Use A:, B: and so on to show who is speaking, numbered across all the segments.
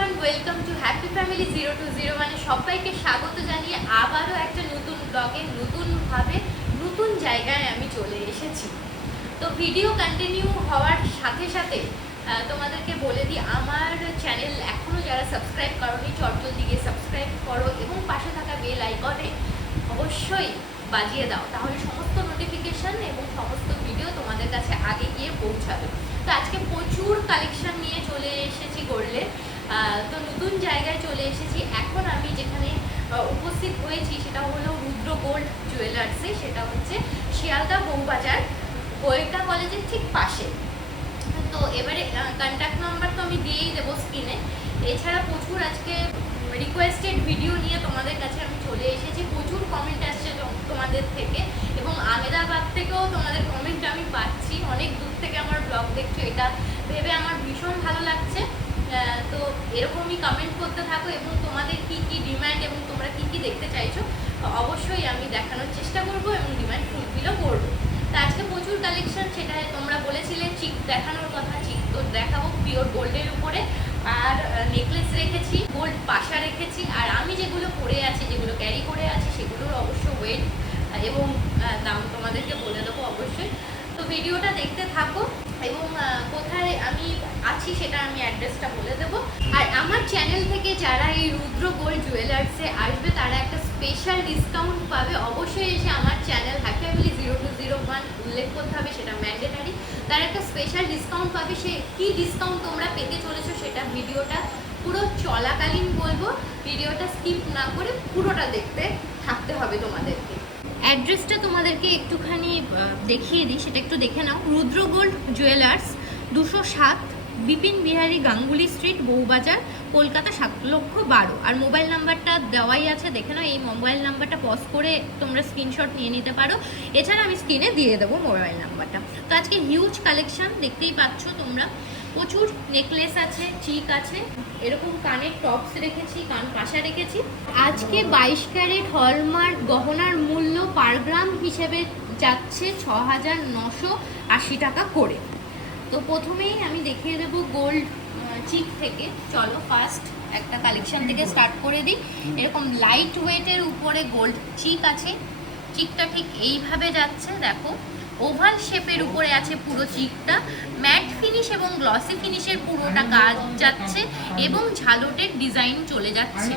A: Everyone welcome to happy family zero two zero মানে সবাইকে স্বাগত জানিয়ে আবারও একটা নতুন ব্লগে নতুনভাবে, নতুন জায়গায় আমি চলে এসেছি। তো ভিডিও কন্টিনিউ হওয়ার সাথে সাথে তোমাদেরকে বলে দিই, আমার চ্যানেল এখনও যারা সাবস্ক্রাইব করোনি চটজল দিকে সাবস্ক্রাইব করো এবং পাশে থাকা বেল আইকনে অবশ্যই বাজিয়ে দাও। তাহলে সমস্ত নোটিফিকেশন এবং সমস্ত ভিডিও তোমাদের কাছে আগে গিয়ে পৌঁছাবে। তো আজকে প্রচুর কালেকশন নিয়ে চলে এসেছি করলে তো নতুন জায়গায় চলে এসেছি। এখন আমি যেখানে উপস্থিত হয়েছি সেটা হলো রুদ্র গোল্ড জুয়েলার্সে, সেটা হচ্ছে শিয়ালদা বউবাজার গোয়েন্দা কলেজের ঠিক পাশে। তো এবারে কন্ট্যাক্ট নাম্বার তো আমি দিয়েই দেবো স্ক্রিনে এছাড়া প্রচুর আজকে রিকোয়েস্টেড ভিডিও নিয়ে তোমাদের কাছে আমি চলে এসেছি। প্রচুর কমেন্ট আসছে তোমাদের থেকে এবং আমেদাবাদ থেকেও তোমাদের কমেন্ট আমি পাচ্ছি। অনেক দূর থেকে আমার ব্লগ দেখছ, এটা ভেবে আমার ভীষণ ভালো লাগছে। তো এরকমই কমেন্ট করতে থাকো এবং তোমাদের কি কি ডিম্যান্ড এবং তোমরা কি কি দেখতে চাইছো অবশ্যই আমি দেখানোর চেষ্টা করব এবং ডিম্যান্ড ফুলফিলও করব। তা আজকে প্রচুর কালেকশন সেটা তোমরা বলেছিলে চিক দেখানোর কথা চিক তো দেখাবো পিওর গোল্ডের উপরে। আর নেকলেস রেখেছি গোল্ড পাশা রেখেছি। আর আমি যেগুলো পরে আছি, যেগুলো ক্যারি করে আছি, সেগুলোর অবশ্য ওয়েট এবং দাম তোমাদেরকে বলে দেবো অবশ্যই। তো ভিডিওটা দেখতে থাকো। এবং কোথায় আমি আছি সেটা আমি অ্যাড্রেসটা বলে দেবো। আর আমার চ্যানেল থেকে যারা এই রুদ্র গোল্ড জুয়েলার্সে আসবে, তারা একটা স্পেশাল ডিসকাউন্ট পাবে। অবশ্যই এসে আমার channel happy family zero two zero one উল্লেখ করতে হবে, সেটা ম্যান্ডেটারি তার একটা স্পেশাল ডিসকাউন্ট পাবে। সে কী ডিসকাউন্ট তোমরা পেতে চলেছো সেটা ভিডিওটা পুরো চলাকালীন বলব। ভিডিওটা স্কিপ না করে পুরোটা দেখতে থাকতে হবে তোমাদেরকে। অ্যাড্রেসটা তোমাদেরকে একটুখানি দেখিয়ে দিই, সেটা একটু দেখে নাও। রুদ্র গোল্ড জুয়েলার্স, দুশো সাত বিপিন বিহারী গাঙ্গুলি স্ট্রিট, বউবাজার, কলকাতা সাত লক্ষ বারো। আর মোবাইল নাম্বারটা দেওয়াই আছে, দেখে নাও, এই মোবাইল নাম্বারটা পজ করে তোমরা স্ক্রিনশট নিয়ে নিতে পারো। এছাড়া আমি স্ক্রিনে দিয়ে দেবো মোবাইল নাম্বারটা। তো আজকে হিউজ কালেকশন দেখতেই পাচ্ছ তোমরা। প্রচুর নেকলেস আছে চিক আছে। এরকম কানের টপস রেখেছি, কান পাশা রেখেছি। আজকে বাইশ ক্যারেট হলমার্ক গহনার মূল্য পার গ্রাম হিসেবে যাচ্ছে ছ হাজার নশো আশি টাকা করে। তো প্রথমেই আমি দেখিয়ে দেবো গোল্ড চিক থেকে। চলো ফার্স্ট একটা কালেকশন থেকে স্টার্ট করে দিই। এরকম লাইট ওয়েটের উপরে গোল্ড চিক আছে। চিকটা ঠিক এইভাবে যাচ্ছে, দেখো। ওভাল শেপের উপরে আছে পুরো চিকটা ম্যাট ফিনিশ এবং গ্লসি ফিনিশের পুরোটা কাজ যাচ্ছে এবং ঝালটের ডিজাইন চলে যাচ্ছে।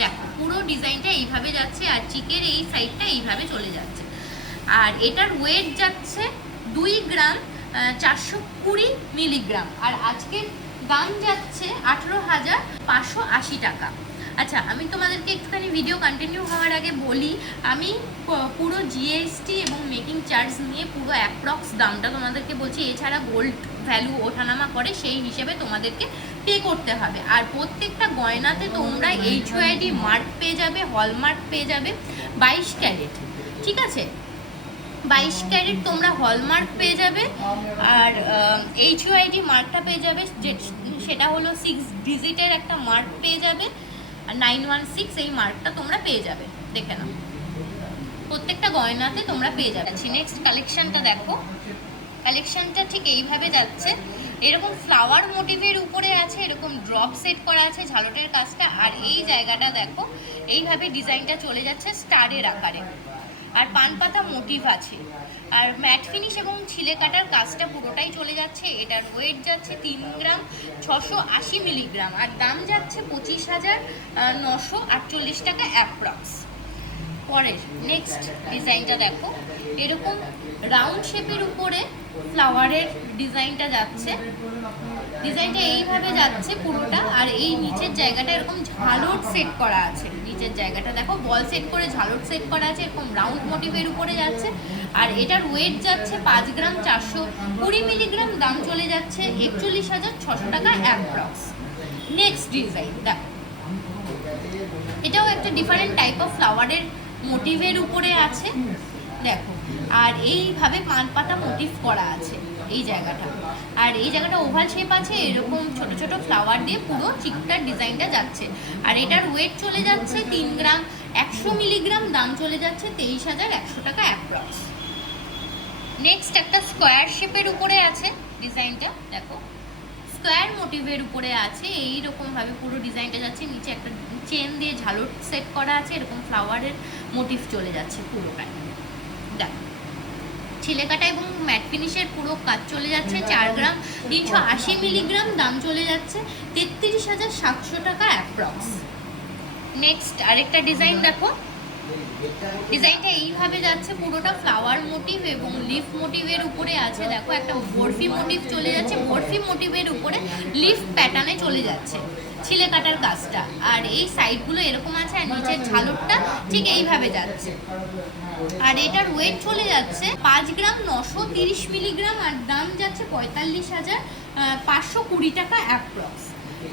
A: দেখো, পুরো ডিজাইনটা এইভাবে যাচ্ছে আর চিকের এই সাইডটা এইভাবে চলে যাচ্ছে। আর এটার ওয়েট যাচ্ছে দুই গ্রাম চারশো কুড়ি মিলিগ্রাম। আর আজকের দাম যাচ্ছে আঠেরো হাজার পাঁচশো আশি টাকা। আচ্ছা আমি তোমাদেরকে একটুখানি ভিডিও কন্টিনিউ হওয়ার আগে বলি আমি পুরো জিএসটি এবং মেকিং চার্জ নিয়ে পুরো অ্যাপ্রক্স দামটা তোমাদেরকে বলছি এছাড়া গোল্ড ভ্যালু ওঠানামা করে সেই হিসেবে তোমাদেরকে পে করতে হবে। আর প্রত্যেকটা গয়নাতে তোমরা এইচওআইডি মার্ক পেয়ে যাবে হলমার্ক পেয়ে যাবে বাইশ ক্যারেট ঠিক আছে? বাইশ ক্যারেট তোমরা হলমার্ক পেয়ে যাবে আর এইচওআইডি মার্কটা পেয়ে যাবে যে সেটা হলো সিক্স ডিজিটের একটা মার্ক পেয়ে যাবে আর নাইন ওয়ান সিক্স এই মার্কটা তোমরা পেয়ে যাবে। দেখে নাও। প্রত্যেকটা গয়নাতে তোমরা পেয়ে যাবে। নেক্সট কালেকশানটা দেখো। কালেকশানটা ঠিক এইভাবে যাচ্ছে। এরকম ফ্লাওয়ার মোটিভের উপরে আছে, এরকম ড্রপ সেট করা আছে ঝালটের কাজটা। আর এই জায়গাটা দেখো, এইভাবে ডিজাইনটা চলে যাচ্ছে স্টারের আকারে। আর পান পাতা মোটিভ আছে। আর ম্যাট ফিনিশ এবং ছিলে কাটার কাজটা পুরোটাই চলে যাচ্ছে। এটার ওয়েট যাচ্ছে তিন গ্রাম, ছশো আশি মিলিগ্রাম আর দাম যাচ্ছে পঁচিশ হাজার নশো আটচল্লিশ টাকা অ্যাপ্রক্স পরের নেক্সট ডিজাইনটা দেখো। এরকম রাউন্ড শেপের উপরে ফ্লাওয়ারের ডিজাইনটা যাচ্ছে। ডিজাইনটা এইভাবে যাচ্ছে পুরোটা। আর এই নিচের জায়গাটা এরকম ঝালট সেট করা আছে। নিচের জায়গাটা। দেখো বল সেট করে ঝালট সেট করা আছে, এরকম রাউন্ড মোটিভের উপরে যাচ্ছে। আর এটার ওয়েট যাচ্ছে পাঁচ গ্রাম চারশো কুড়ি মিলিগ্রাম দাম চলে যাচ্ছে একচল্লিশ হাজার ছশো টাকা অ্যাপ্রক্স নেক্সট ডিজাইন দেখো। এটাও একটা ডিফারেন্ট টাইপ অফ ফ্লাওয়ারের মোটিভের উপরে আছে। দেখো, আর এইভাবে পান পাতা মোটিভ করা আছে। এই জায়গাটা। আর এই জায়গাটা ওভাল শেপ আছে, এরকম ছোট ছোট ফ্লাওয়ার দিয়ে পুরো চিকটার ডিজাইনটা যাচ্ছে। আর এটার ওয়েট চলে যাচ্ছে তিন গ্রাম, একশো মিলিগ্রাম দাম চলে যাচ্ছে তেইশ হাজার একশো টাকা অ্যাপ্রক্স নেক্সট একটা স্কোয়ার শেপের উপরে আছে ডিজাইনটা, দেখো। স্কোয়ার মোটিভের উপরে আছে এই ভাবে পুরো ডিজাইনটা যাচ্ছে। নিচে একটা চেন দিয়ে ঝালর সেট করা আছে, এরকম ফ্লাওয়ারের মোটিভ চলে যাচ্ছে পুরোটাই। দেখো ছিলেকাটা এবং ম্যাট ফিনিশের পুরো কাজ চলে যাচ্ছে। চার গ্রাম তিনশো আশি মিলিগ্রাম দাম চলে যাচ্ছে। তেত্রিশ হাজার সাতশো টাকা অ্যাপ্রক্স নেক্সট আরেকটা ডিজাইন দেখো। ডিজাইনটা এইভাবে যাচ্ছে, পুরোটা ফ্লাওয়ার মোটিভ এবং লিফ মোটিভের উপরে আছে। দেখো, একটা বরফি মোটিভ চলে যাচ্ছে। বরফি মোটিভের উপরে লিফ প্যাটার্নে চলে যাচ্ছে ছিলে কাটার কাজটা আর এই সাইডগুলো এরকম আছে, আর নিচের ঝালরটা ঠিক এইভাবে যাচ্ছে। আর এটার ওয়েট চলে যাচ্ছে পাঁচ গ্রাম নশো তিরিশ মিলিগ্রাম আর দাম যাচ্ছে পঁয়তাল্লিশ হাজার পাঁচশো কুড়ি টাকা অ্যাপ্রক্স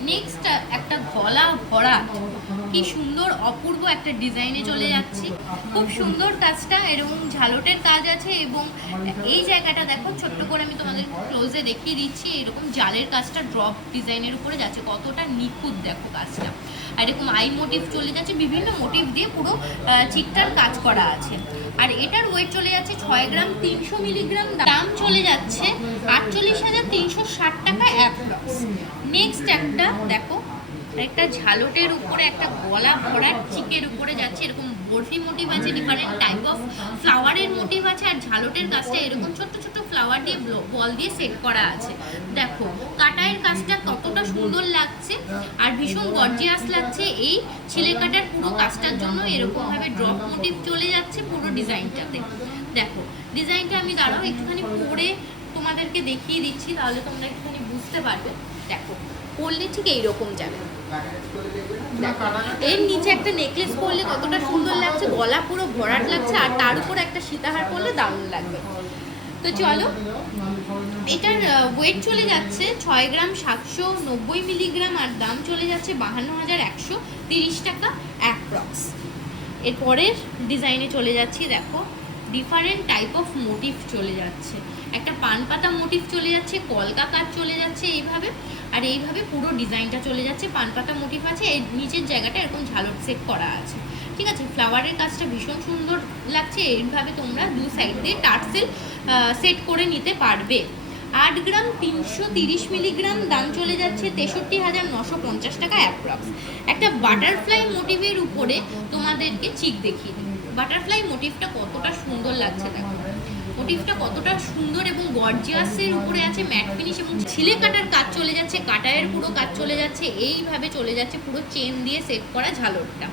A: নেক্সট একটা গলা ভরা কি সুন্দর অপূর্ব একটা ডিজাইনে চলে যাচ্ছি। খুব সুন্দর কাজটা এরকম ঝালটের কাজ আছে এবং এই জায়গাটা দেখো ছোট্ট করে আমি তোমাদের ক্লোজে দেখিয়ে দিচ্ছি এরকম জালের কাজটা ড্রপ ডিজাইনের উপরে যাচ্ছে। কতটা নিখুঁত দেখো কাজটা। আর এরকম আই মোটিভ চলে যাচ্ছে বিভিন্ন মোটিভ দিয়ে পুরো আহ, চিকটার কাজ করা আছে। আর এটার ওয়েট চলে যাচ্ছে ছয় গ্রাম তিনশো মিলিগ্রাম দাম চলে যাচ্ছে আটচল্লিশ হাজার তিনশো ষাট টাকা অ্যাপ্রক্স নেক্সট একটা দেখো একটা ঝালটের উপরে, একটা গলা ভরা চিকের উপরে যাচ্ছে, এরকম বরফি মোটিভ আছে ডিফারেন্ট টাইপ অফ ফ্লাওয়ারের মোটিভ আছে, আর ঝালটের কাজটা এরকম ছোট্ট ছোট্ট ফ্লাওয়ার দিয়ে বল দিয়ে সেট করা আছে। দেখো কাটায়ের কাজটা কতটা সুন্দর লাগছে, আর ভীষণ গর্জিয়াস লাগছে, এই ছেলে কাটার পুরো কাজটার জন্য এরকম ভাবে ড্রপ মোটিভ চলে যাচ্ছে পুরো ডিজাইনটাতে দেখো ডিজাইনটা আমি দাঁড়াও, একটুখানি পরে তোমাদেরকে দেখিয়ে দিচ্ছি, তাহলে তোমরা একটুখানি বুঝতে পারবে। দেখো পরলে ঠিক এইরকম যাবে। এর নিচে একটা নেকলেস পরলে কতটা সুন্দর লাগছে গলা পুরো ভরাট লাগছে আর তার উপর একটা সীতাহার পরলে দারুণ লাগবে। তো চলো এটার ওয়েট চলে যাচ্ছে ছয় গ্রাম সাতশো নব্বই মিলিগ্রাম আর দাম চলে যাচ্ছে বাহান্ন হাজার একশো তিরিশ টাকা অ্যাপ্রক্স এরপরের ডিজাইনে চলে যাচ্ছি দেখো ডিফারেন্ট টাইপ অফ মোটিভ চলে যাচ্ছে। একটা পান পাতা মোটিভ চলে যাচ্ছে কলকা কাজ চলে যাচ্ছে এইভাবে। আর এইভাবে পুরো ডিজাইনটা চলে যাচ্ছে, পান পাতা মোটিভ আছে এর নিচের জায়গাটা এরকম ঝালর সেট করা আছে। ঠিক আছে? ফ্লাওয়ারের কাজটা ভীষণ সুন্দর লাগছে, এইভাবে তোমরা দু সাইড দিয়ে টার্সেল সেট করে নিতে পারবে। আট গ্রাম তিনশো তিরিশ মিলিগ্রাম দাম চলে যাচ্ছে তেষট্টি হাজার নশো পঞ্চাশ টাকা অ্যাপ্রক্স একটা বাটারফ্লাই মোটিভের উপরে তোমাদেরকে চিক দেখিয়ে দিই বাটারফ্লাই মোটিভটা কতটা সুন্দর লাগছে দেখো। মোটিভটা কতটা সুন্দর এবং গর্জিয়াসের উপরে আছে ম্যাট ফিনিশ এবং ছিলে কাটার কাজ চলে যাচ্ছে, কাটায়ের পুরো কাজ চলে যাচ্ছে, এইভাবে চলে যাচ্ছে পুরো চেন দিয়ে সেট করা ঝালরটা।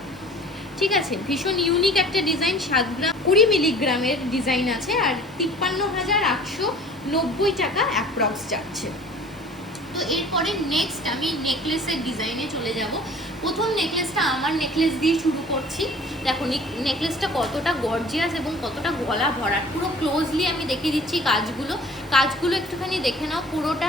A: ঠিক আছে, ভীষণ ইউনিক একটা ডিজাইন সাত গ্রাম কুড়ি মিলিগ্রামের ডিজাইন আছে আর তিপ্পান্ন হাজার আটশো নব্বই টাকা অ্যাপ্রক্স যাচ্ছে। তো এরপরে নেক্সট আমি নেকলেসের ডিজাইনে চলে যাব। প্রথম নেকলেসটা আমার নেকলেস দিয়ে শুরু করছি। দেখো নেকলেসটা কতটা গর্জিয়াস এবং কতটা গলা ভরাট। পুরো ক্লোজলি আমি দেখে দিচ্ছি কাজগুলো। কাজগুলো একটুখানি দেখে নাও, পুরোটা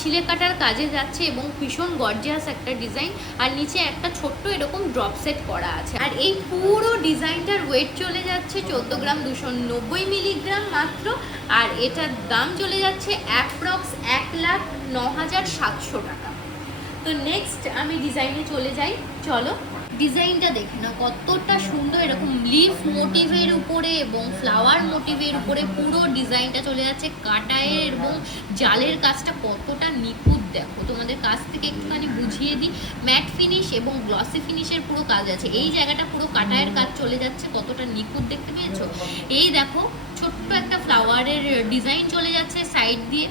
A: ছিলে কাটার কাজে যাচ্ছে এবং ভীষণ গর্জিয়াস একটা ডিজাইন আর নিচে একটা ছোট্ট এরকম ড্রপ সেট করা আছে। আর এই পুরো ডিজাইনটার ওয়েট চলে যাচ্ছে চোদ্দ গ্রাম দুশো নব্বই মিলিগ্রাম মাত্র। আর এটার দাম চলে যাচ্ছে অ্যাপ্রক্স এক লাখ ন হাজার সাতশো টাকা। তো নেক্সট আমি ডিজাইনে চলে যাই। চলো ডিজাইনটা দেখে না কতটা সুন্দর, এরকম লিফ মোটিভের উপরে এবং ফ্লাওয়ার মোটিভের উপরে পুরো ডিজাইনটা চলে যাচ্ছে। কাটায়ের এবং জালের কাজটা কতটা নিখুঁত দেখো। তোমাদের কাছ থেকে একটুখানি বুঝিয়ে দিই। ম্যাট ফিনিশ এবং গ্লসি ফিনিশের পুরো কাজ আছে। এই জায়গাটা পুরো কাটায়ের কাজ চলে যাচ্ছে, কতটা নিখুঁত দেখতে পেয়েছ? এই দেখো, ছোট্ট একটা ফ্লাওয়ারের ডিজাইন চলে যাচ্ছে সাইড দিয়ে।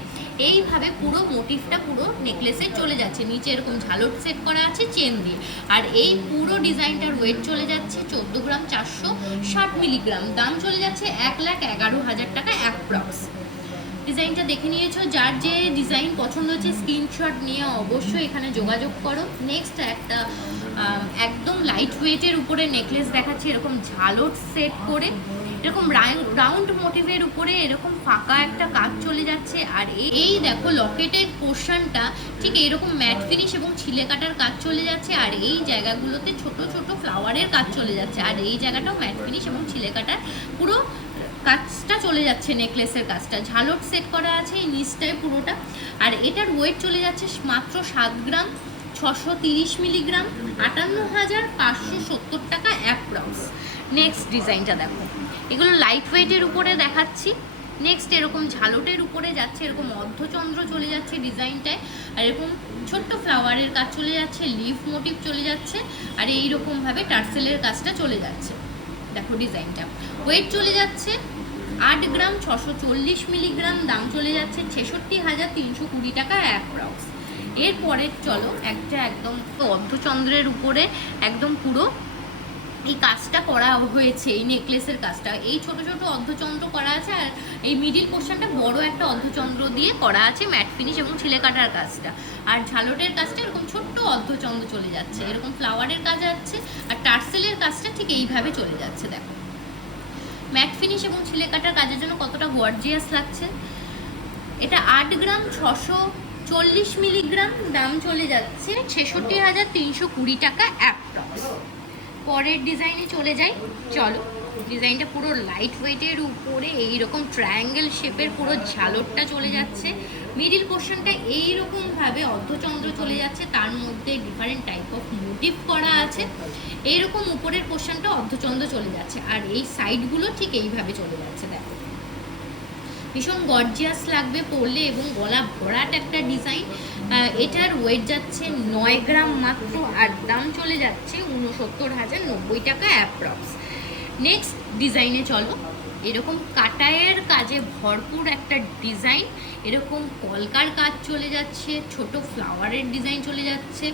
A: এইভাবে পুরো মোটিভটা পুরো নেকলেসে চলে যাচ্ছে। নিচে এরকম ঝালট সেট করা আছে চেন দিয়ে। আর এই পুরো ডিজাইনটার ওয়েট চলে যাচ্ছে চোদ্দ গ্রাম চারশো ষাট মিলিগ্রাম দাম চলে যাচ্ছে এক লাখ এগারো হাজার টাকা অ্যাপ্রক্স ডিজাইনটা দেখে নিয়েছো। যার যে ডিজাইন পছন্দ হচ্ছে স্ক্রিনশট নিয়ে অবশ্যই এখানে যোগাযোগ করো। নেক্সট একটা একদম লাইট ওয়েটের উপরে নেকলেস দেখাচ্ছে, এরকম ঝালট সেট করে, এরকম রাউন্ড মোটিভের উপরে এরকম ফাঁকা একটা কাজ চলে যাচ্ছে। আর এই- দেখো লকেটের পোর্শনটা ঠিক এরকম ম্যাট ফিনিশ এবং ছিলে কাটার কাজ চলে যাচ্ছে, আর এই জায়গাগুলোতে ছোট ছোট ফ্লাওয়ারের কাজ চলে যাচ্ছে। আর এই জায়গাটাও ম্যাট ফিনিশ এবং ছিলে কাটার পুরো কাজটা চলে যাচ্ছে নেকলেসের কাজটা ঝালট সেট করা আছে এই নিচটায় পুরোটা। আর এটার ওয়েট চলে যাচ্ছে মাত্র সাত গ্রাম। ছশো তিরিশ মিলিগ্রাম, আটান্ন হাজার পাঁচশো সত্তর টাকা অ্যাপ্রক্স নেক্সট ডিজাইনটা দেখো। এগুলো লাইট ওয়েটের উপরে দেখাচ্ছি। নেক্সট এরকম ঝালটের উপরে যাচ্ছে, এরকম অর্ধচন্দ্র চলে যাচ্ছে ডিজাইনটায় আর এরকম ছোট্ট ফ্লাওয়ারের কাজ চলে যাচ্ছে লিফ মোটিভ চলে যাচ্ছে, আর এইরকমভাবে টার্সেলের কাজটা চলে যাচ্ছে। দেখো ডিজাইনটা ওয়েট চলে যাচ্ছে আট গ্রাম, ছশো চল্লিশ মিলিগ্রাম, দাম চলে যাচ্ছে ছেষট্টি হাজার তিনশো কুড়ি টাকা অ্যাপ্রক্স এরপরে চলো একটা একদম অর্ধচন্দ্রের উপরে একদম পুরো এই কাজটা করা হয়েছে এই নেকলেসের কাজটা। এই ছোট ছোট অর্ধচন্দ্র করা আছে আর এই মিডিল পোর্শনটা বড় একটা অর্ধচন্দ্র দিয়ে করা আছে ম্যাট ফিনিশ এবং ছিলে কাটার কাজটা। আর ঝালটের কাজটা এরকম ছোট্ট অর্ধচন্দ্র চলে যাচ্ছে। এরকম ফ্লাওয়ারের কাজ আছে আর টার্সেলের কাজটা ঠিক এইভাবে চলে যাচ্ছে দেখো। ম্যাট ফিনিশ এবং ছিলে কাটার কাজের জন্য কতটা গর্জিয়াস লাগছে। এটা আট গ্রাম ছশো চল্লিশ মিলিগ্রাম দাম চলে যাচ্ছে ছেষট্টি হাজার তিনশো কুড়ি টাকা অ্যাপ্রক্স পরের ডিজাইনে চলে যাই। চলো, ডিজাইনটা পুরো লাইট ওয়েটের উপরে এইরকম ট্রায়াঙ্গেল শেপের পুরো ঝালরটা চলে যাচ্ছে। মিডিল পোর্শনটা এইরকমভাবে অর্ধচন্দ্র চলে যাচ্ছে। তার মধ্যে ডিফারেন্ট টাইপ অফ মোটিভ করা আছে। এইরকম উপরের পোর্শনটা অর্ধচন্দ্র চলে যাচ্ছে। আর এই সাইডগুলো ঠিক এইভাবে চলে যাচ্ছে, দেখো। ভীষণ গর্জিয়াস লাগবে পরলে এবং গলা ভরাট একটা ডিজাইন এটার ওয়েট যাচ্ছে নয় গ্রাম মাত্র আর দাম চলে যাচ্ছে উনসত্তর হাজার নব্বই টাকা অ্যাপ্রক্স নেক্সট ডিজাইনে চলো। এরকম কাটায়ের কাজে ভরপুর একটা ডিজাইন এরকম কলকার কাজ চলে যাচ্ছে, ছোট ফ্লাওয়ারের ডিজাইন চলে যাচ্ছে।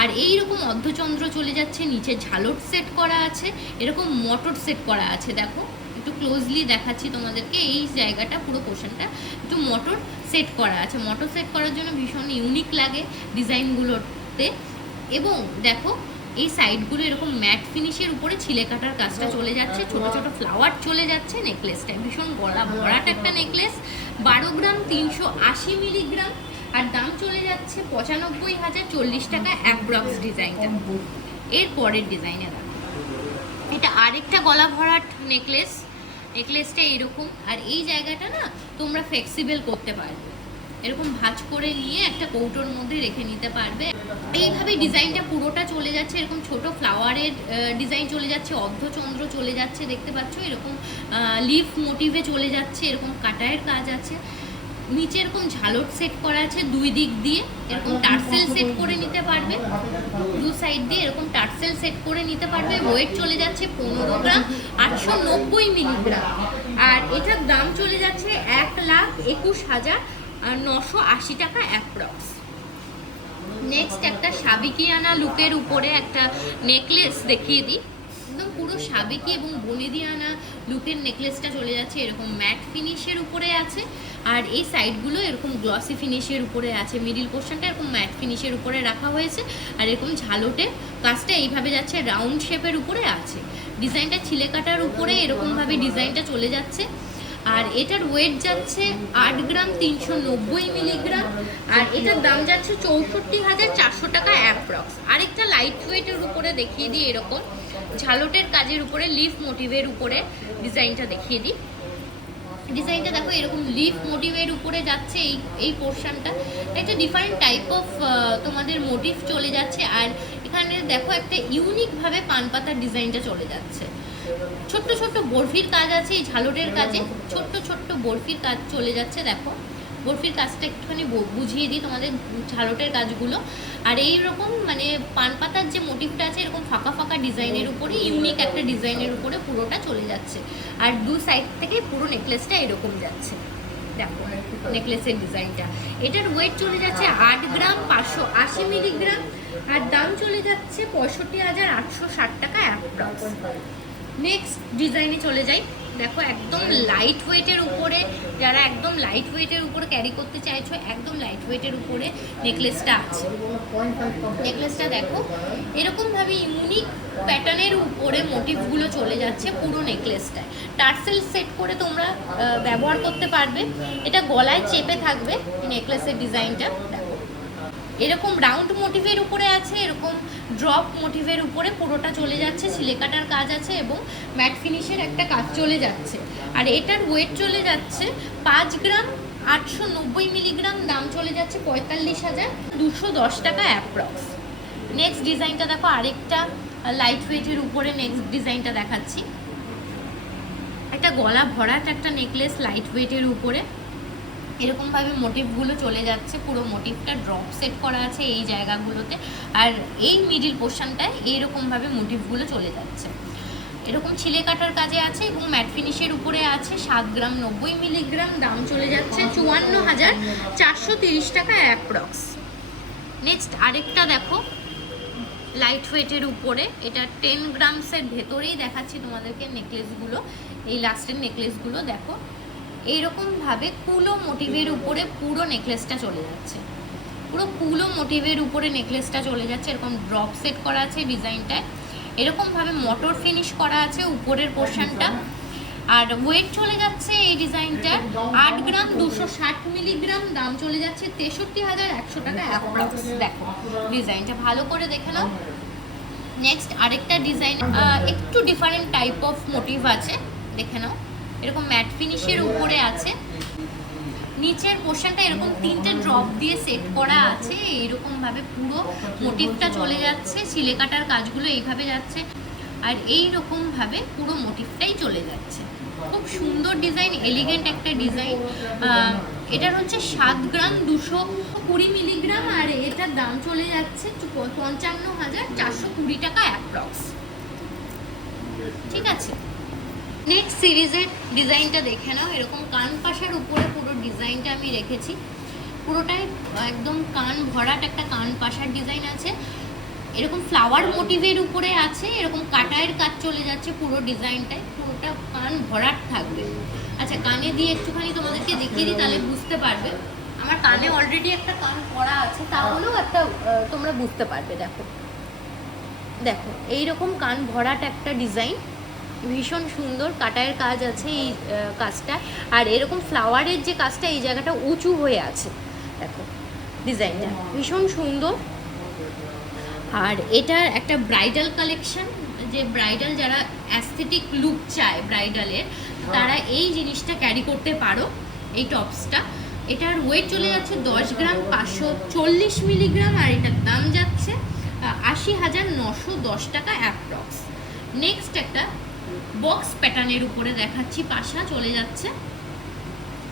A: আর এই রকম অর্ধচন্দ্র চলে যাচ্ছে, নিচে ঝালট সেট করা আছে। এরকম মটর সেট করা আছে, দেখো। একটু ক্লোজলি দেখাচ্ছি তোমাদেরকে এই জায়গাটা পুরো পোর্শনটা একটু মোটর সেট করা আছে। মোটর সেট করার জন্য ভীষণ ইউনিক লাগে ডিজাইনগুলোতে। এবং দেখো এই সাইডগুলো এরকম ম্যাট ফিনিশের উপরে ছিলে কাটার কাজটা চলে যাচ্ছে। ছোট ছোট ফ্লাওয়ার চলে যাচ্ছে নেকলেসটা ভীষণ গলা ভরাট একটা নেকলেস বারো গ্রাম তিনশো আশি মিলিগ্রাম আর দাম চলে যাচ্ছে পঁচানব্বই হাজার চল্লিশ টাকা অ্যাপ্রক্স ডিজাইনটা এর পরের ডিজাইনে দেখো এটা আরেকটা গলা ভরাট নেকলেস নেকলেসটা এরকম, আর এই জায়গাটা না তোমরা ফ্লেক্সিবল করতে পারবে। এরকম ভাঁজ করে নিয়ে একটা কৌটোর মধ্যে রেখে নিতে পারবে। এইভাবে ডিজাইনটা পুরোটা চলে যাচ্ছে, এরকম ছোট ফ্লাওয়ারের ডিজাইন চলে যাচ্ছে, অর্ধচন্দ্র চলে যাচ্ছে, দেখতে পাচ্ছ? এরকম লিফ মোটিভে চলে যাচ্ছে, এরকম কাটায়ের কাজ আছে। নিচে এরকম ঝালট সেট করা আছে দুই দিক দিয়ে, এরকম টার্সেল সেট করে নিতে পারবে। দু সাইড দিয়ে এরকম টার্সেল সেট করে নিতে পারবে। ওয়েট চলে যাচ্ছে পনেরো গ্রাম, আটশো নব্বই মিলিগ্রাম আর এটার দাম চলে যাচ্ছে এক লাখ একুশ হাজার নশো আশি টাকা অ্যাপ্রক্স নেক্সট একটা সাবিকিয়ানা লুকের উপরে একটা নেকলেস দেখিয়ে দিই। একদম পুরো সাবেকি এবং বনেদিয়ানা লুকের নেকলেসটা চলে যাচ্ছে, এরকম ম্যাট ফিনিশের উপরে আছে, আর এই সাইডগুলো এরকম গ্লসি ফিনিশের উপরে আছে। মিডিল পোর্শনটা এরকম ম্যাট ফিনিশের উপরে রাখা হয়েছে, আর এরকম ঝালোটে কাজটা এইভাবে যাচ্ছে রাউন্ড শেপের উপরে আছে। ডিজাইনটা ছিলে কাটার উপরে এরকমভাবে ডিজাইনটা চলে যাচ্ছে, আর এটার ওয়েট যাচ্ছে আট গ্রাম তিনশো নব্বই মিলিগ্রাম আর এটার দাম যাচ্ছে চৌষট্টি হাজার চারশো টাকা অ্যাপ্রক্স আরেকটা লাইট ওয়েটের উপরে দেখিয়ে দিই এরকম। ঝালটের কাজের উপরে লিফ মোটিভের উপরে ডিজাইনটা দেখিয়ে দিই। ডিজাইনটা দেখো, এরকম লিফ মোটিভের উপরে যাচ্ছে এই এই পোর্শনটা একটা ডিফারেন্ট টাইপ অফ তোমাদের মোটিভ চলে যাচ্ছে আর এখানে দেখো একটা ইউনিকভাবে পান পাতার ডিজাইনটা চলে যাচ্ছে। ছোট্ট ছোট্ট বরফির কাজ আছে এই ঝালটের কাজে। ছোট্ট ছোট্ট বরফির কাজ চলে যাচ্ছে, দেখো। বরফির কাজটা একটুখানি বুঝিয়ে দিই তোমাদের ঝালটের কাজগুলো। আর এই রকম মানে পান পাতার যে মোটিভটা আছে, এরকম ফাঁকা ফাঁকা ডিজাইনের উপরে ইউনিক একটা ডিজাইনের উপরে পুরোটা চলে যাচ্ছে। আর দু সাইড থেকে পুরো নেকলেসটা এরকম যাচ্ছে। দেখো নেকলেসের ডিজাইনটা এটার ওয়েট চলে যাচ্ছে আট গ্রাম পাঁচশো আশি মিলিগ্রাম আর দাম চলে যাচ্ছে পঁয়ষট্টি হাজার আটশো ষাট টাকা অ্যাপ্রক্স নেক্সট ডিজাইনে চলে যাই। দেখো, একদম লাইট ওয়েটের উপরে, যারা একদম লাইট ওয়েটের উপরে ক্যারি করতে চাইছো, একদম লাইট ওয়েটের উপরে নেকলেসটা আছে। নেকলেসটা দেখো এরকমভাবে ইউনিক প্যাটার্নের উপরে মোটিভগুলো চলে যাচ্ছে পুরো নেকলেসটায় টার্সেল সেট করে তোমরা ব্যবহার করতে পারবে। এটা গলায় চেপে থাকবে নেকলেসের ডিজাইনটা দেখো, এরকম রাউন্ড মোটিভের উপরে আছে, এরকম ড্রপ মোটিভের উপরে পুরোটা চলে যাচ্ছে, সিলেকাটার কাজ আছে এবং ম্যাট ফিনিশের একটা কাজ চলে যাচ্ছে। আর এটার ওয়েট চলে যাচ্ছে পাঁচ গ্রাম আটশো নব্বই মিলিগ্রাম দাম চলে যাচ্ছে পঁয়তাল্লিশ হাজার দুশো দশ টাকা অ্যাপ্রক্স নেক্সট ডিজাইনটা দেখো, আরেকটা লাইট ওয়েটের উপরে নেক্সট ডিজাইনটা দেখাচ্ছি। একটা গলা ভরাট একটা নেকলেস লাইট ওয়েটের উপরে। এরকমভাবে মোটিভগুলো চলে যাচ্ছে, পুরো মোটিভটা ড্রপ সেট করা আছে এই জায়গাগুলোতে। আর এই মিডিল পোর্শনটায় এইরকমভাবে মোটিভগুলো চলে যাচ্ছে। এরকম ছিলে কাটার কাজে আছে এবং ম্যাট ফিনিশের উপরে আছে সাত গ্রাম নব্বই মিলিগ্রাম দাম চলে যাচ্ছে চুয়ান্ন হাজার চারশো তিরিশ টাকা অ্যাপ্রক্স নেক্সট আরেকটা দেখো লাইট ওয়েটের উপরে। এটা টেন গ্রামসের ভেতরেই দেখাচ্ছি তোমাদেরকে নেকলেসগুলো এই লাস্টের নেকলেসগুলো দেখো। এইরকমভাবে কুলো মোটিভের উপরে পুরো নেকলেসটা চলে যাচ্ছে। পুরো কুলো মোটিভের উপরে নেকলেসটা চলে যাচ্ছে, এরকম ড্রপ সেট করা আছে ডিজাইনটায়। এরকমভাবে মোটর ফিনিশ করা আছে উপরের পোর্শনটা আর ওয়েট চলে যাচ্ছে এই ডিজাইনটার। আট গ্রাম দুশো ষাট মিলিগ্রাম, দাম চলে যাচ্ছে তেষট্টি হাজার একশো টাকা অ্যাপ্রক্স দেখো, ডিজাইনটা ভালো করে দেখে নাও। নেক্সট আরেকটা ডিজাইন একটু ডিফারেন্ট টাইপ অফ মোটিভ আছে, দেখে নাও। এরকম ম্যাট ফিনিশের উপরে আছে। নিচের পোর্শনটা এরকম তিনটে ড্রপ দিয়ে সেট করা আছে। এইরকম ভাবে পুরো মোটিভটা চলে যাচ্ছে সিলে কাটার কাজগুলো এইভাবে যাচ্ছে। আর এই রকম ভাবে পুরো মোটিভটাই চলে যাচ্ছে। খুব সুন্দর ডিজাইন এলিগেন্ট একটা ডিজাইন। এটার হচ্ছে সাত গ্রাম দুশো কুড়ি মিলিগ্রাম আর এটার দাম চলে যাচ্ছে পঞ্চান্ন হাজার চারশো কুড়ি টাকা অ্যাপ্রক্স। ঠিক আছে? নেক্সট সিরিজের ডিজাইনটা দেখে নাও। এরকম কান পাশার উপরে পুরো ডিজাইনটা আমি রেখেছি। পুরোটাই একদম কান ভরাট একটা কান পাশার ডিজাইন আছে। এরকম ফ্লাওয়ার মোটিভের উপরে আছে, এরকম কাটায়ের কাজ চলে যাচ্ছে পুরো ডিজাইনটায় পুরোটা কান ভরাট থাকবে। আচ্ছা কানে দিয়ে একটুখানি তোমাদেরকে দেখিয়ে দিই, তাহলে বুঝতে পারবে। আমার কানে অলরেডি একটা কান পরা আছে, তাহলেও একটা তোমরা বুঝতে পারবে, দেখো। দেখো, এইরকম কান ভরাট একটা ডিজাইন ভীষণ সুন্দর কাটায়ের কাজ আছে এই কাজটা। আর এরকম ফ্লাওয়ারের যে কাজটা, এই জায়গাটা উঁচু হয়ে আছে। দেখো, ডিজাইনটা ভীষণ সুন্দর। আর এটার একটা ব্রাইডাল কালেকশন যে ব্রাইডাল যারা অ্যাস্থেটিক লুক চায় ব্রাইডালের তারা এই জিনিসটা ক্যারি করতে পারো, এই টপসটা এটার ওয়েট চলে যাচ্ছে দশ গ্রাম পাঁচশো চল্লিশ মিলিগ্রাম আর এটার দাম যাচ্ছে আশি হাজার নশো দশ টাকা অ্যাপ্রক্স নেক্সট একটা বক্স প্যাটার্নের উপরে দেখাচ্ছি, পাশা চলে যাচ্ছে।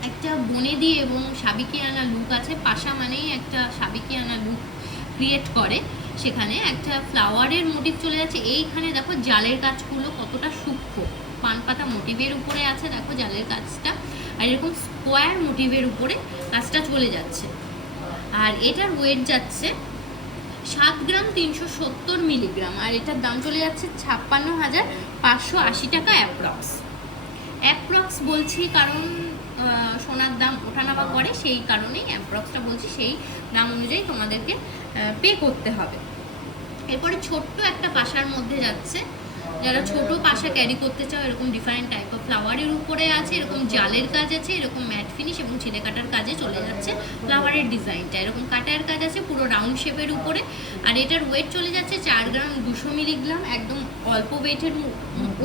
A: একটা বনেদি এবং সাবিকিয়ানা লুক আছে। পাশা মানেই একটা সাবিকিয়ানা লুক ক্রিয়েট করে। সেখানে একটা ফ্লাওয়ারের মোটিভ চলে যাচ্ছে। এইখানে দেখো জালের কাজগুলো কতটা সূক্ষ্ম। পান পাতা মোটিভের উপরে আছে, দেখো জালের কাজটা আর এরকম স্কোয়ার মোটিভের উপরে কাজটা চলে যাচ্ছে। আর এটার ওয়েট যাচ্ছে সাত গ্রাম তিনশো সত্তর মিলিগ্রাম, আর এটার দাম চলে যাচ্ছে ছাপ্পান্ন হাজার পাঁচশো আশি টাকা অ্যাপ্রক্স। অ্যাপ্রক্স বলছি কারণ সোনার দাম ওঠানামা করে, সেই কারণেই অ্যাপ্রক্সটা বলছি, সেই দাম অনুযায়ী তোমাদেরকে পে করতে হবে। এরপরে ছোট্ট একটা বাসার মধ্যে যাচ্ছে যারা ছোট পাশা ক্যারি করতে চাও, এরকম ডিফারেন্ট টাইপ অফ ফ্লাওয়ারের উপরে আছে, এরকম জালের কাজ আছে, এরকম ম্যাট ফিনিশ এবং ছিঁড়ে কাটার কাজে চলে যাচ্ছে ফ্লাওয়ারের ডিজাইনটা এরকম কাটার কাজ আছে পুরো রাউন্ড শেপের উপরে। আর এটার ওয়েট চলে যাচ্ছে চার গ্রাম দুশো মিলিগ্রাম একদম অল্প ওয়েটের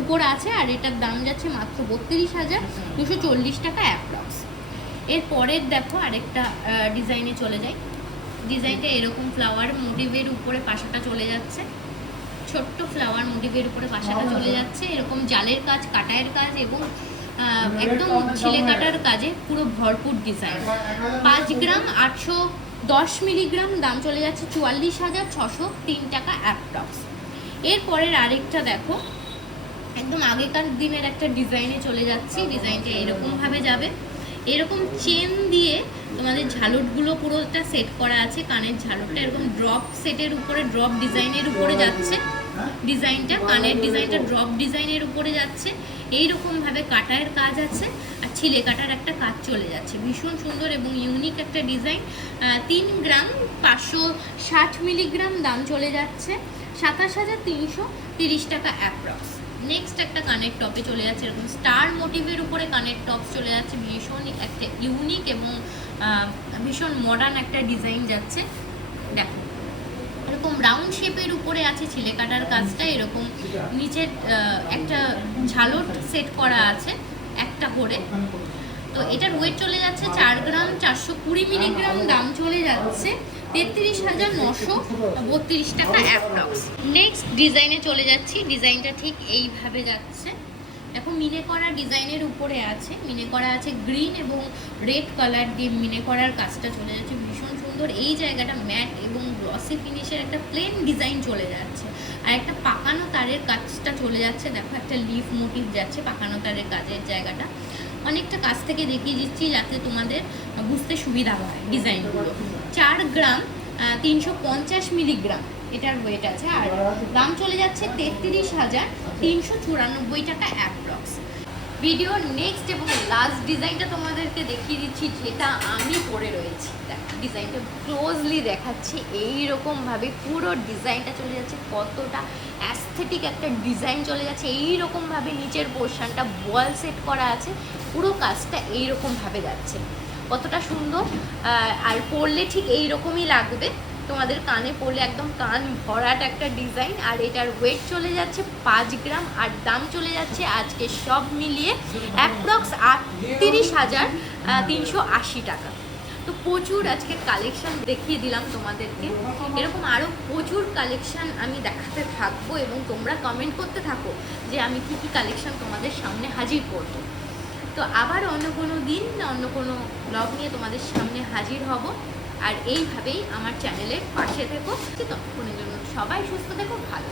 A: উপর আছে। আর এটার দাম যাচ্ছে মাত্র বত্রিশ হাজার দুশো চল্লিশ টাকা অ্যাপ্রক্স এর পরের দেখো আরেকটা ডিজাইনে চলে যায় ডিজাইনটা এরকম ফ্লাওয়ার মোটিভের উপরে পাশাটা চলে যাচ্ছে। ছোট্ট ফ্লাওয়ার মোটিভের উপরে পাশাটা চলে যাচ্ছে। এরকম জালের কাজ কাটায়ের কাজ এবং একদম ছিলে কাটার কাজে পুরো ভরপুর ডিজাইন পাঁচ গ্রাম আটশো দশ মিলিগ্রাম দাম চলে যাচ্ছে চুয়াল্লিশ হাজার ছশো তিন টাকা অ্যাপ্রক্স এরপরের আরেকটা দেখো। একদম আগেকার দিনের একটা ডিজাইনে চলে যাচ্ছে। ডিজাইনটা এরকমভাবে যাবে। এরকম চেন দিয়ে তোমাদের ঝালটগুলো পুরোটা সেট করা আছে, কানের ঝালটটা এরকম ড্রপ সেটের উপরে ড্রপ ডিজাইনের উপরে যাচ্ছে। ডিজাইনটা কানের ডিজাইনটা ড্রপ ডিজাইনের উপরে যাচ্ছে। এইরকমভাবে কাটায়ের কাজ আছে আর ছিলে কাটার একটা কাজ চলে যাচ্ছে। ভীষণ সুন্দর এবং ইউনিক একটা ডিজাইন তিন গ্রাম পাঁচশো ষাট মিলিগ্রাম দাম চলে যাচ্ছে। সাতাশ হাজার তিনশো তিরিশ টাকা অ্যাপ্রক্স নেক্সট একটা কানের টপে চলে যাচ্ছে, এরকম স্টার মোটিভের উপরে কানের টপ চলে যাচ্ছে, ভীষণ একটা ইউনিক এবং ভীষণ মডার্ন একটা ডিজাইন যাচ্ছে। দেখো, এরকম রাউন্ড শেপের উপরে আছে ছিলে কাটার কাজটা, এরকম নিচের একটা ঝালট সেট করা আছে, একটা করে। তো এটার ওয়েট চলে যাচ্ছে চার গ্রাম চারশো কুড়ি মিলিগ্রাম, দাম চলে যাচ্ছে। তেত্রিশ হাজার নশো বত্রিশ টাকা অ্যাপ্রক্স নেক্সট ডিজাইনে চলে যাচ্ছি। ডিজাইনটা ঠিক এইভাবে যাচ্ছে। দেখো, মিনে করা ডিজাইনের উপরে আছে। মিনে করা আছে গ্রিন এবং রেড কালার দিয়ে মিনে করার কাজটা চলে যাচ্ছে। ভীষণ সুন্দর। এই জায়গাটা ম্যাট এবং গ্লসি ফিনিশের একটা প্লেন ডিজাইন চলে যাচ্ছে। আর একটা পাকানো তারের কাজটা চলে যাচ্ছে। দেখো, একটা লিফ মোটিভ যাচ্ছে পাকানো তারের কাজের জায়গাটা। অনেকটা কাছ থেকে দেখিয়ে দিচ্ছি যাতে তোমাদের বুঝতে সুবিধা হয় ডিজাইনগুলো চার গ্রাম তিনশো পঞ্চাশ মিলিগ্রাম। এটার ওয়েট আছে। আর দাম চলে যাচ্ছে তেত্রিশ হাজার তিনশো চুরানব্বই টাকা অ্যাপ্রক্স ভিডিওর নেক্সট এবং লাস্ট ডিজাইনটা তোমাদেরকে দেখিয়ে দিচ্ছি, যেটা আমি পরে রয়েছি। ডিজাইনটা ক্লোজলি দেখাচ্ছি। এইরকমভাবে পুরো ডিজাইনটা চলে যাচ্ছে। কতটা অ্যাস্থেটিক একটা ডিজাইন চলে যাচ্ছে। এইরকমভাবে নিচের পোর্শনটা বল সেট করা আছে। পুরো কাজটা এইরকমভাবে যাচ্ছে। কতটা সুন্দর আর পরলে ঠিক এইরকমই লাগবে। তোমাদের কানে পড়লে একদম কান ভরাট একটা ডিজাইন, আর এটার ওয়েট চলে যাচ্ছে পাঁচ গ্রাম, আর দাম চলে যাচ্ছে আজকে সব মিলিয়ে অ্যাপ্রক্স আটত্রিশ হাজার তিনশো আশি টাকা। তো প্রচুর আজকে কালেকশান দেখিয়ে দিলাম তোমাদেরকে। এরকম আরও প্রচুর কালেকশান আমি দেখাতে থাকব এবং তোমরা কমেন্ট করতে থাকো যে আমি কী কী কালেকশন তোমাদের সামনে হাজির করব। তো আবার অন্য কোনো দিন, অন্য কোনো ব্লগ নিয়ে তোমাদের সামনে হাজির হব। আর এইভাবেই আমার চ্যানেলের পাশে থেকো। ততক্ষণের জন্য সবাই সুস্থ থেকো, ভালো